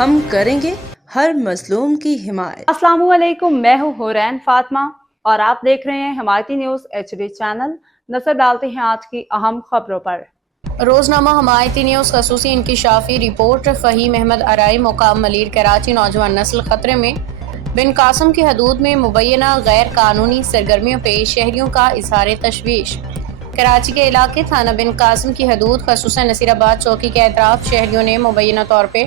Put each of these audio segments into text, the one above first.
ہم کریں گے ہر مظلوم کی حمایت۔ السلام علیکم، میں ہوں حورین فاطمہ اور آپ دیکھ رہے ہیں حمایتی نیوز HD چینل۔ نظر ڈالتے ہیں آج کی اہم خبروں پر۔ روزنامہ حمایتی نیوز خصوصی انکشافی رپورٹ۔ فہیم احمد ارائی، مقام ملیر کراچی۔ نوجوان نسل خطرے میں، بن قاسم کی حدود میں مبینہ غیر قانونی سرگرمیوں پہ شہریوں کا اظہار تشویش۔ کراچی کے علاقے تھانہ بن قاسم کی حدود خصوصاً نصیر آباد چوکی کے اطراف شہریوں نے مبینہ طور پہ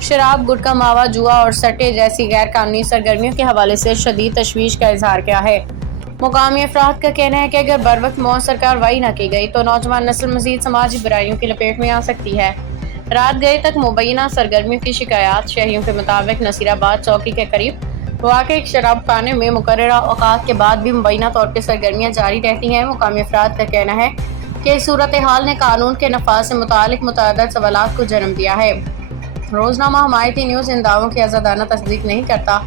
شراب، گٹکا، ماوا، جوا اور سٹے جیسی غیر قانونی سرگرمیوں کے حوالے سے شدید تشویش کا اظہار کیا ہے۔ مقامی افراد کا کہنا ہے کہ اگر بروقت مؤثر کارروائی نہ کی گئی تو نوجوان نسل مزید سماجی برائیوں کی لپیٹ میں آ سکتی ہے۔ رات گئے تک مبینہ سرگرمیوں کی شکایات۔ شہریوں کے مطابق نصیر آباد چوکی کے قریب واقع ایک شراب خانے میں مقررہ اوقات کے بعد بھی مبینہ طور پر سرگرمیاں جاری رہتی ہیں۔ مقامی افراد کا کہنا ہے کہ اس صورتحال نے قانون کے نفاذ سے متعلق متعدد سوالات کو جنم دیا ہے۔ روزنامہ حمایتی نیوز ان دعووں کی آزادانہ تصدیق نہیں کرتا۔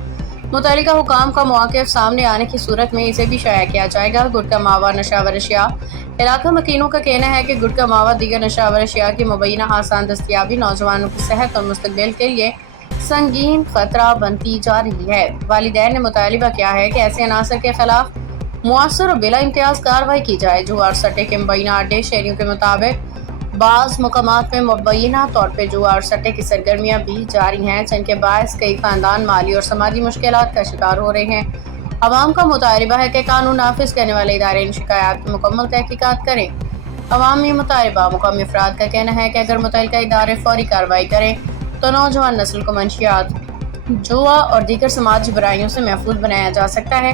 متعلقہ حکام کا موقف سامنے آنے کی صورت میں اسے بھی شائع کیا جائے گا۔ گٹکا، ماوا، نشاور اشیاء۔ علاقہ مکینوں کا کہنا ہے کہ گٹکا، ماوا، دیگر نشاور اشیاء کی مبینہ آسان دستیابی نوجوانوں کی صحت اور مستقبل کے لیے سنگین خطرہ بنتی جا رہی ہے۔ والدین نے مطالبہ کیا ہے کہ ایسے عناصر کے خلاف مؤثر اور بلا امتیاز کارروائی کی جائے۔ جوا اور سٹے کے مبینہ اڈے۔ شہریوں کے مطابق بعض مقامات میں مبینہ طور پہ جوا اور سٹے کی سرگرمیاں بھی جاری ہیں، جن کے باعث کئی خاندان مالی اور سماجی مشکلات کا شکار ہو رہے ہیں۔ عوام کا مطالبہ ہے کہ قانون نافذ کرنے والے ادارے ان شکایات کی مکمل تحقیقات کریں۔ عوامی مطالبہ۔ مقامی افراد کا کہنا ہے کہ اگر متعلقہ ادارے فوری کارروائی کریں تو نوجوان نسل کو منشیات، جوا اور دیگر سماجی برائیوں سے محفوظ بنایا جا سکتا ہے۔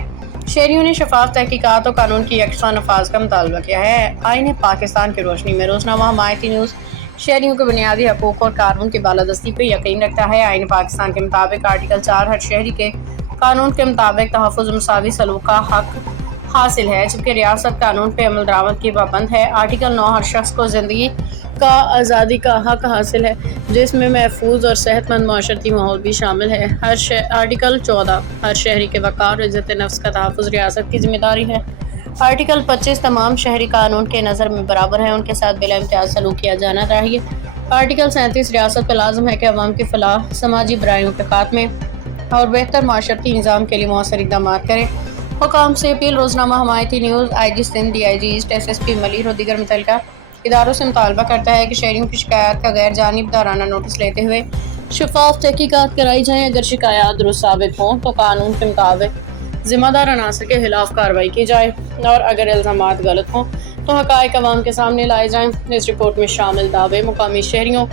شہریوں نے شفاف تحقیقات اور قانون کی یکساں نفاذ کا مطالبہ کیا ہے۔ آئین پاکستان کی روشنی میں روزنامہ حمایتی نیوز شہریوں کے بنیادی حقوق اور قانون کی بالادستی پہ یقین رکھتا ہے۔ آئین پاکستان کے مطابق آرٹیکل 4 ہر شہری کے قانون کے مطابق تحفظ اور مساوی سلوک کا حق حاصل ہے، جبکہ ریاست قانون پہ عمل درآمد کی پابند ہے۔ آرٹیکل 9 ہر شخص کو زندگی کا آزادی کا حق حاصل ہے، جس میں محفوظ اور صحت مند معاشرتی ماحول بھی شامل ہے۔ آرٹیکل 14 ہر شہری کے وقار اور عزت نفس کا تحفظ ریاست کی ذمہ داری ہے۔ آرٹیکل 25 تمام شہری قانون کے نظر میں برابر ہیں، ان کے ساتھ بلا امتیاز سلوک کیا جانا چاہیے۔ آرٹیکل 37 ریاست پر لازم ہے کہ عوام کی فلاح، سماجی برائیوں کے خاتمے اور بہتر معاشرتی نظام کے لیے مؤثر اقدامات کریں۔ حکام سے اپیل۔ روزنامہ Himayati news IG Sindh, DIG east, SSP Malir اور دیگر متعلقہ اداروں سے مطالبہ کرتا ہے کہ شہریوں کی شکایات کا غیر جانبدارانہ نوٹس لیتے ہوئے شفاف تحقیقات کرائی جائیں۔ اگر شکایات درست ثابت ہوں تو قانون کے مطابق ذمہ دار عناصر کے خلاف کارروائی کی جائے، اور اگر الزامات غلط ہوں تو حقائق عوام کے سامنے لائے جائیں۔ اس رپورٹ میں شامل دعوے مقامی شہریوں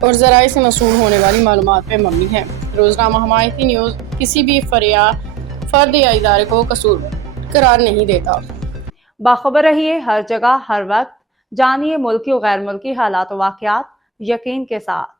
اور ذرائع سے موصول ہونے والی معلومات پہ مبنی ہیں۔ روزنامہ حمایتی نیوز کسی بھی فرد یا ادارے کو قصوروار قرار نہیں دیتا۔ باخبر رہیے ہر جگہ ہر وقت، جانیے ملکی و غیر ملکی حالات و واقعات یقین کے ساتھ۔